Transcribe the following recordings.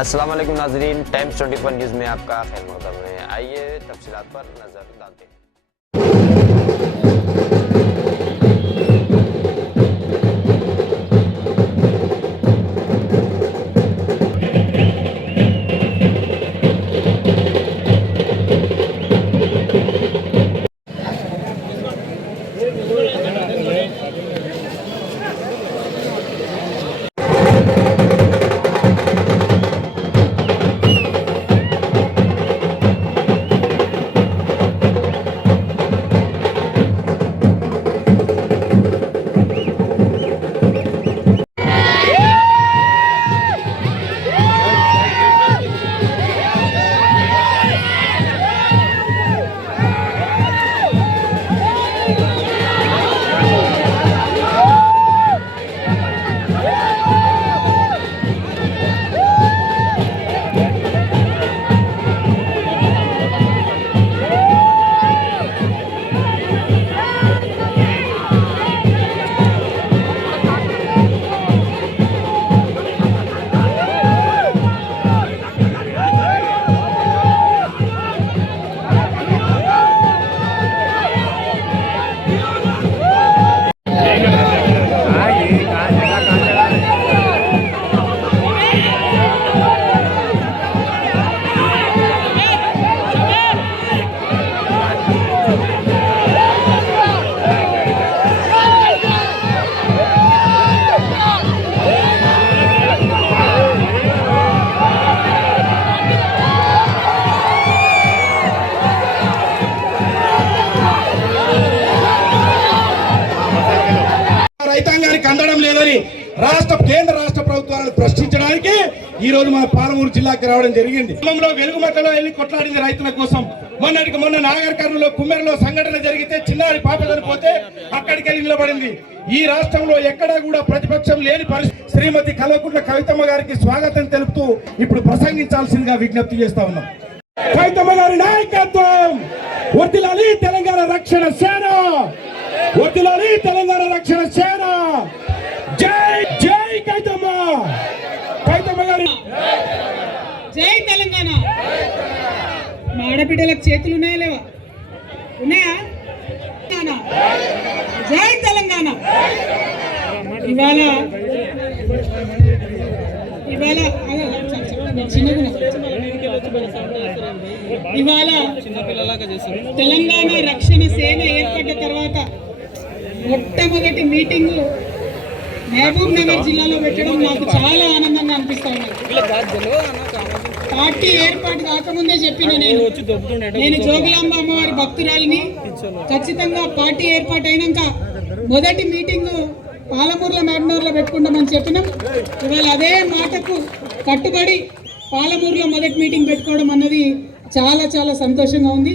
अस्सलाम वालेकुम नाज़रीन, टाइम्स 24 न्यूज़ में आपका खैर मक़दम है। आइए तफसीलात पर नज़र डालते हैं। రైతాంగానికి అందడం లేదని కేంద్ర రాష్ట్ర ప్రభుత్వాలను ప్రశ్నించడానికి ఈ రోజు మన పాలమూరు జిల్లాకి రావడం జరిగింది. గ్రామంలో వెలుగుమట్టలో వెళ్ళి కొట్లాడింది రైతుల కోసం. మొన్న నాగర్ కర్నూలులో కుమ్మెరలో సంఘటన జరిగితే చిన్నారి పాప చనిపోతే అక్కడికి వెళ్ళి నిలబడింది. ఈ రాష్ట్రంలో ఎక్కడా కూడా ప్రతిపక్షం లేని పరిస్థితి. శ్రీమతి కల్వకుంట్ల కవితమ్మ గారికి స్వాగతం తెలుపుతూ ఇప్పుడు ప్రసంగించాల్సిందిగా విజ్ఞప్తి చేస్తా ఉన్నాం. కవితమ్మ గారి నాయకత్వం వర్ధిల్లాలి తెలంగాణ రక్షణ సేన, వర్ధిల్లాలి తెలంగాణ రక్షణ సేన. జై జై కవితమ్మ, కవితమ్మ గారి జై తెలంగాణ. మా ఆడబిడ్డలకు చేతులు ఉన్నాయా లేవా? ఉన్నాయా? జై తెలంగాణ. ఇవాళ తెలంగాణ రక్షణ సేన ఏర్పడ్డ తర్వాత మొట్టమొదటి మీటింగు మహబూబ్ నగర్ జిల్లాలో పెట్టడం నాకు చాలా ఆనందంగా అనిపిస్తా ఉన్నది. పార్టీ ఏర్పాటు కాకముందే చెప్పిన నేను జోగులాంబ అమ్మవారి భక్తురాలిని. ఖచ్చితంగా పార్టీ ఏర్పాటు అయినాక మొదటి మీటింగు పాలమూరులో మేడ్నూరులో పెట్టుకుంటామని చెప్పినాం. ఇవాళ అదే మాటకు కట్టుబడి పాలమూరులో మొదటి మీటింగ్ పెట్టుకోవడం అన్నది చాలా చాలా సంతోషంగా ఉంది.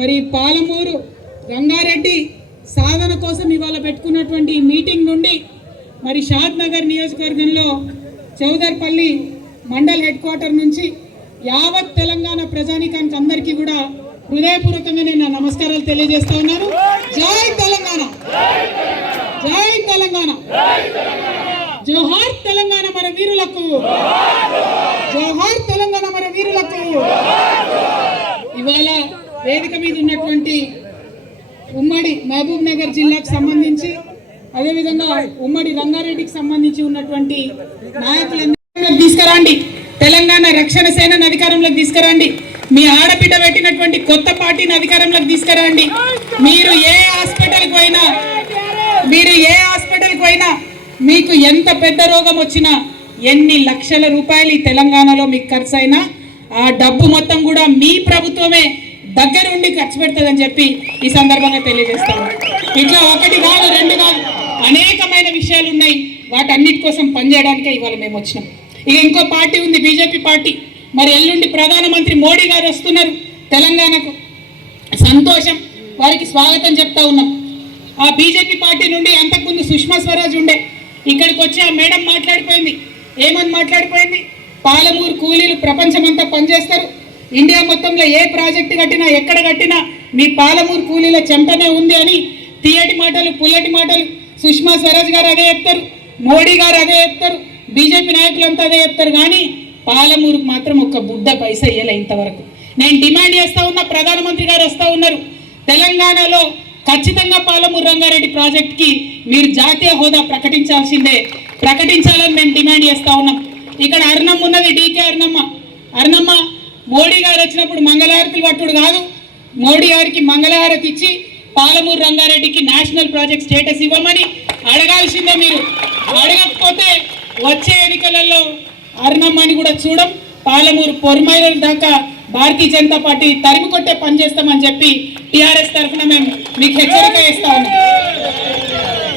మరి పాలమూరు రంగారెడ్డి సాధన కోసం ఇవాళ పెట్టుకున్నటువంటి మీటింగ్ నుండి మరి షాద్ నగర్ నియోజకవర్గంలో చౌదర్పల్లి మండల్ హెడ్ క్వార్టర్ నుంచి యావత్ తెలంగాణ ప్రజానికానికి అందరికీ కూడా హృదయపూర్వకంగా నేను నమస్కారాలు తెలియజేస్తా ఉన్నాను. జై తెలంగాణ, జై తెలంగాణ, జోహార్ తెలంగాణ మన వీరులకు, జోహార్ తెలంగాణ మన వీరులకు. ఇవాళ వేదిక మీద ఉన్నటువంటి ఉమ్మడి మహబూబ్ నగర్ జిల్లాకు సంబంధించి అదేవిధంగా ఉమ్మడి రంగారెడ్డికి సంబంధించి ఉన్నటువంటి నాయకులందరూ తీసుకురండి. తెలంగాణ రక్షణ సేనను అధికారంలోకి తీసుకురండి. మీ ఆడబిడ్డ పెట్టినటువంటి కొత్త పార్టీని అధికారంలోకి తీసుకురండి. మీరు ఏ హాస్పిటల్కి పోయినా మీకు ఎంత పెద్ద రోగం వచ్చినా ఎన్ని లక్షల రూపాయలు ఈ తెలంగాణలో మీకు ఖర్చు అయినా ఆ డబ్బు మొత్తం కూడా మీ ప్రభుత్వమే దగ్గరుండి ఖర్చు పెడుతుందని చెప్పి ఈ సందర్భంగా తెలియజేస్తాను. ఇట్లా ఒకటి కాదు, రెండు కాదు, అనేకమైన విషయాలు ఉన్నాయి. వాటన్నిటి కోసం పనిచేయడానికే ఇవాళ మేము వచ్చినాం. ఇక ఇంకో పార్టీ ఉంది, బీజేపీ పార్టీ. మరి ఎల్లుండి ప్రధానమంత్రి మోడీ గారు వస్తున్నారు తెలంగాణకు. సంతోషం, వారికి స్వాగతం చెప్తా ఉన్నాం. ఆ బీజేపీ పార్టీ నుండి అంతకుముందు సుష్మా స్వరాజ్ ఉండే, ఇక్కడికి వచ్చి ఆ మేడం మాట్లాడిపోయింది. ఏమని మాట్లాడిపోయింది? పాలమూరు కూలీలు ప్రపంచమంతా పనిచేస్తారు, ఇండియా మొత్తంలో ఏ ప్రాజెక్టు కట్టినా ఎక్కడ కట్టినా మీ పాలమూరు కూలీల చెంటనే ఉంది అని తీయటి మాటలు పుల్లటి మాటలు సుష్మా స్వరాజ్ గారు అదే చెప్తారు, మోడీ గారు అదే చెప్తారు, బీజేపీ నాయకులంతా అదే చెప్తారు. కానీ పాలమూరుకు మాత్రం ఒక్క బుడ్డ పైసా ఇయ్యలే ఇంతవరకు. నేను డిమాండ్ చేస్తా ఉన్నా, ప్రధానమంత్రి గారు వస్తూ ఉన్నారు, తెలంగాణలో ఖచ్చితంగా పాలమూరు రంగారెడ్డి ప్రాజెక్ట్కి మీరు జాతీయ హోదా ప్రకటించాలని మేము డిమాండ్ చేస్తా ఉన్నాం. ఇక్కడ అర్ణమ్మ ఉన్నది, డీకే అర్ణమ్మ మోడీ గారు వచ్చినప్పుడు మంగళహారతులు పట్టుడు కాదు, మోడీ గారికి మంగళహారతి ఇచ్చి పాలమూరు రంగారెడ్డికి నేషనల్ ప్రాజెక్ట్ స్టేటస్ ఇవ్వమని అడగాల్సిందే. మీరు అడగకపోతే వచ్చే ఎన్నికలలో అర్ణమ్మని కూడా చూడం, పాలమూరు పొరుమైల దాకా భారతీయ జనతా పార్టీ తరిమి కొట్టే పని చేస్తామని చెప్పి టీఆర్ఎస్ తరఫున మేము మీకు హెచ్చరిక చేస్తా ఉన్నాం.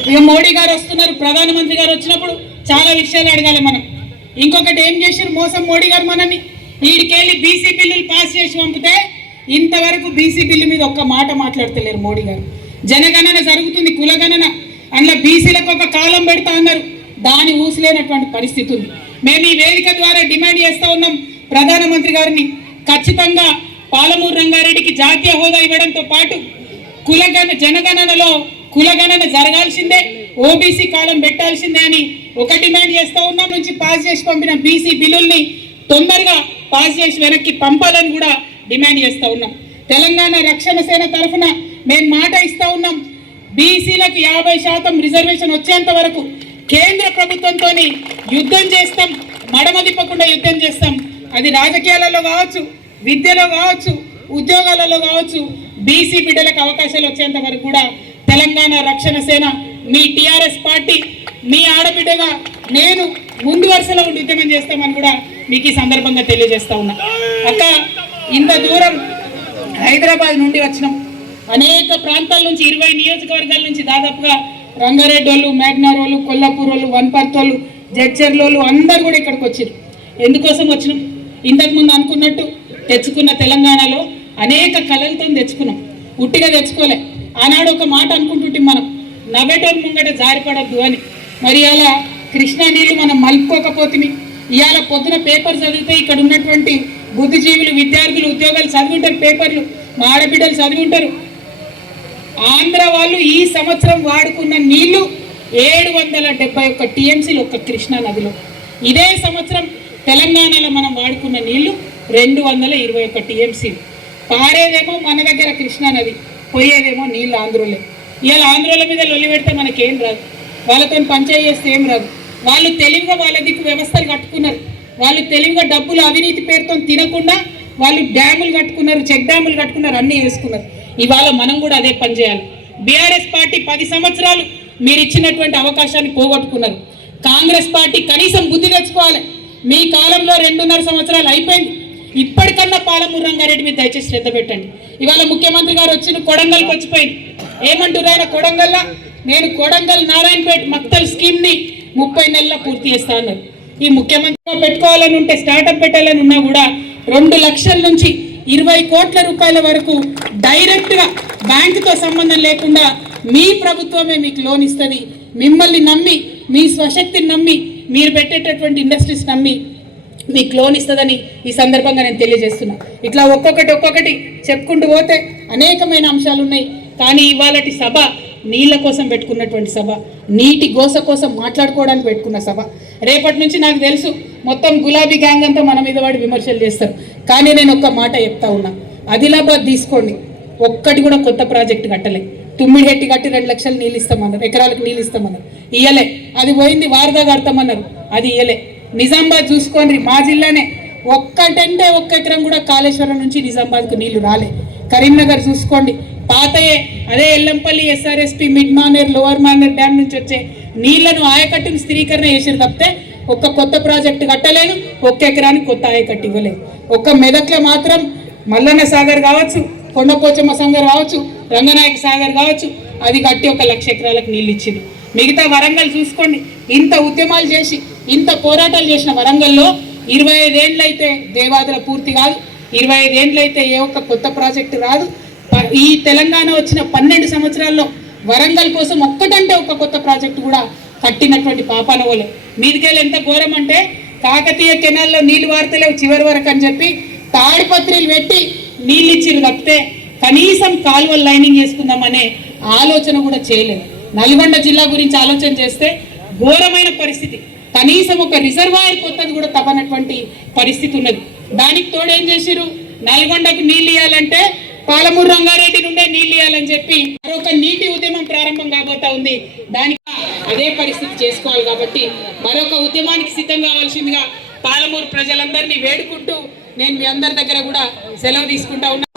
ఇక మోడీ గారు వస్తున్నారు, ప్రధానమంత్రి గారు వచ్చినప్పుడు చాలా విషయాలు అడగాలి మనం. ఇంకొకటి ఏం చేశారు మోసం మోడీ గారు మనల్ని, వీడికెళ్ళి బీసీ బిల్లులు పాస్ చేసి పంపితే ఇంతవరకు బీసీ బిల్లు మీద ఒక్క మాట మాట్లాడతలేరు మోడీ గారు. జనగణన జరుగుతుంది, కులగణన, అందులో బీసీలకు ఒక కాలం పెడతా అన్నారు, దాని ఊసలేనటువంటి పరిస్థితి ఉంది. మేము ఈ వేదిక ద్వారా డిమాండ్ చేస్తూ ఉన్నాం ప్రధానమంత్రి గారిని, ఖచ్చితంగా పాలమూరు రంగారెడ్డికి జాతీయ హోదా ఇవ్వడంతో పాటు జనగణనలో కులగణన జరగాల్సిందే, ఓబీసీ కాలం పెట్టాల్సిందే అని ఒక డిమాండ్ చేస్తూ ఉన్నాం. నుంచి పాస్ చేసి పంపిన బీసీ బిల్లుల్ని తొందరగా పాస్ చేసి వెనక్కి పంపాలని కూడా డిమాండ్ చేస్తూ ఉన్నాం. తెలంగాణ రక్షణ సేన తరఫున మేము మాట ఇస్తూ ఉన్నాం, బీసీలకు 50% రిజర్వేషన్ వచ్చేంత వరకు కేంద్ర ప్రభుత్వంతో యుద్ధం చేస్తాం, మడమ తిప్పకుండా యుద్ధం చేస్తాం. అది రాజకీయాలలో కావచ్చు, విద్యలో కావచ్చు, ఉద్యోగాలలో కావచ్చు, బీసీ బిడ్డలకు అవకాశాలు వచ్చేంత వరకు కూడా తెలంగాణ రక్షణ సేన, మీ టీఆర్ఎస్ పార్టీ, మీ ఆడబిడ్డగా నేను ముందు వరుసలో ఉండి ఉద్యమం చేస్తామని కూడా మీకు ఈ సందర్భంగా తెలియజేస్తా ఉన్నా. అక్క, ఇంత దూరం హైదరాబాద్ నుండి వచ్చినాం, అనేక ప్రాంతాల నుంచి 20 నియోజకవర్గాల నుంచి దాదాపుగా రంగారెడ్డి వాళ్ళు, మేఘనార్ వాళ్ళు, కొల్లాపూర్ వాళ్ళు, వన్పర్తి వాళ్ళు, జడ్చర్లోళ్ళు అందరు కూడా ఇక్కడికి వచ్చారు. ఎందుకోసం వచ్చినాం? ఇంతకుముందు అనుకున్నట్టు తెచ్చుకున్న తెలంగాణలో అనేక కళలతో తెచ్చుకున్నాం, ఉట్టిగా తెచ్చుకోలే. ఆనాడు ఒక మాట అనుకుంటుంటే మనం, నవ్వేటోళ్ళు ముంగట జారిపడద్దు అని. మరి అలా కృష్ణా నీళ్ళు మనం మలుపుకోకపోతే, ఇవాళ పొద్దున పేపర్ చదివితే ఇక్కడ ఉన్నటువంటి బుద్ధిజీవులు, విద్యార్థులు, ఉద్యోగాలు చదివి ఉంటారు, పేపర్లు మా ఆడబిడ్డలు చదివి ఉంటారు. ఆంధ్ర వాళ్ళు ఈ సంవత్సరం వాడుకున్న నీళ్లు 771 టీఎంసీలు ఒక్క కృష్ణా నదిలో. ఇదే సంవత్సరం తెలంగాణలో మనం వాడుకున్న నీళ్లు 221 టీఎంసీలు. పారేదేమో మన దగ్గర కృష్ణా నది, పోయేదేమో నీళ్ళు ఆంధ్రులే. ఇవాళ ఆంధ్రుల మీద లొల్లి పెడితే మనకేం రాదు, వాళ్ళతో పంచాయతీ చేస్తే ఏం రాదు. వాళ్ళు తెలివిగా వాళ్ళ దిక్కు వ్యవస్థలు కట్టుకున్నారు, వాళ్ళు తెలివిగా డబ్బులు అవినీతి పేరుతో తినకుండా వాళ్ళు డ్యాములు కట్టుకున్నారు, చెక్ డ్యాములు కట్టుకున్నారు, అన్నీ వేసుకున్నారు. ఇవాళ మనం కూడా అదే పని చేయాలి. బీఆర్ఎస్ పార్టీ 10 సంవత్సరాలు మీరు ఇచ్చినటువంటి అవకాశాన్ని పోగొట్టుకున్నారు. కాంగ్రెస్ పార్టీ కనీసం బుద్ధి తెచ్చుకోవాలి. మీ కాలంలో 2.5 సంవత్సరాలు అయిపోయింది. ఇప్పటికన్నా పాలమూరు రంగారెడ్డి మీద దయచేసి శ్రద్ధ పెట్టండి. ఇవాళ ముఖ్యమంత్రి గారు వచ్చిన కొడంగల్కి వచ్చిపోయింది. ఏమంటారు ఆయన? కొడంగల్లా నేను కొడంగల్ నారాయణపేట మక్తల్ స్కీమ్ని 30 నెలల్లో పూర్తి చేస్తా అన్నారు. ఈ ముఖ్యమంత్రిగా పెట్టుకోవాలని ఉంటే, స్టార్టప్ పెట్టాలని ఉన్నా కూడా 2 లక్షల నుంచి 20 కోట్ల రూపాయల వరకు డైరెక్ట్గా బ్యాంకుతో సంబంధం లేకుండా మీ ప్రభుత్వమే మీకు లోన్ ఇస్తుంది. మిమ్మల్ని నమ్మి, మీ స్వశక్తిని నమ్మి, మీరు పెట్టేటటువంటి ఇండస్ట్రీస్ నమ్మి మీకు లోన్ ఇస్తుందని ఈ సందర్భంగా నేను తెలియజేస్తున్నా. ఇట్లా ఒక్కొక్కటి చెప్పుకుంటూ పోతే అనేకమైన అంశాలు ఉన్నాయి. కానీ ఇవాళటి సభ నీళ్ళ కోసం పెట్టుకున్నటువంటి సభ, నీటి గోస కోసం మాట్లాడుకోవడానికి పెట్టుకున్న సభ. రేపటి నుంచి నాకు తెలుసు మొత్తం గులాబీ గ్యాంగ్ అంతా మన మీద వాడి విమర్శలు చేస్తారు. కానీ నేను ఒక్క మాట చెప్తా ఉన్నా, ఆదిలాబాద్ తీసుకోండి, ఒక్కటి కూడా కొత్త ప్రాజెక్టు కట్టలే. తుమ్మిడిహెట్టి కట్టి 2 లక్షలు నీళ్ళు ఇస్తామన్నారు, ఎకరాలకు నీళ్ళు ఇస్తామన్నారు, ఇయ్యలే. అది పోయింది వారదా కడతామన్నారు, అది ఇయ్యలే. నిజామాబాద్ చూసుకోండి, మా జిల్లానే ఒక్క ఎకరం కూడా కాళేశ్వరం నుంచి నిజామాబాద్కు నీళ్లు రాలే. కరీంనగర్ చూసుకోండి, పాతయే అదే Yellampalli, SRSP, mid Maner, lower Maner dam నుంచి వచ్చే నీళ్లను ఆయకట్టును స్థిరీకరణ చేసారు తప్పితే ఒక్క కొత్త ప్రాజెక్టు కట్టలేదు, ఒక్క ఎకరానికి కొత్త ఆయకట్టు ఇవ్వలేదు. ఒక్క మెదక్లో మాత్రం మల్లన్న సాగర్ కావచ్చు, కొండపోచమ్మ సాగర్ కావచ్చు, రంగనాయక సాగర్ కావచ్చు, అది కట్టి 1 లక్ష ఎకరాలకు నీళ్ళు ఇచ్చింది. మిగతా వరంగల్ చూసుకోండి, ఇంత ఉద్యమాలు చేసి ఇంత పోరాటాలు చేసిన వరంగల్లో 25 ఏళ్ళు అయితే దేవాదుల పూర్తి కాదు, 25 ఏళ్ళు అయితే ఏ ఒక్క కొత్త ప్రాజెక్టు రాదు. ఈ తెలంగాణ వచ్చిన 12 సంవత్సరాల్లో వరంగల్ కోసం ఒక్కటంటే ఒక్క కొత్త ప్రాజెక్టు కూడా కట్టినటువంటి పాపాన వాళ్ళు. మీదికెళ్ళి ఎంత ఘోరం అంటే, కాకతీయ కెనాల్లో నీళ్లు వార్తలేవు చివరి వరకు అని చెప్పి తాడిపత్రులు పెట్టి నీళ్ళు ఇచ్చిరు తప్పితే కనీసం కాలువలు లైనింగ్ చేసుకుందామనే ఆలోచన కూడా చేయలేదు. నల్గొండ జిల్లా గురించి ఆలోచన చేస్తే ఘోరమైన పరిస్థితి. కనీసం ఒక రిజర్వాయర్ కొత్తది కూడా తవ్వనటువంటి పరిస్థితి ఉన్నది. దానికి తోడు ఏం చేసిరు, నల్గొండకు నీళ్ళు ఇవ్వాలంటే పాలమూరు రంగారెడ్డి నుండే నీళ్ళు ఇవ్వాలని చెప్పి మరొక నీటి ఉద్యమం ప్రారంభం కాబోతా ఉంది. దానికి అదే పరిస్థితి చేసుకోవాలి. కాబట్టి మరొక ఉద్యమానికి సిద్ధం కావాల్సిందిగా పాలమూరు ప్రజలందరినీ వేడుకుంటూ నేను మీ అందరి దగ్గర కూడా సెలవు తీసుకుంటా ఉన్నా.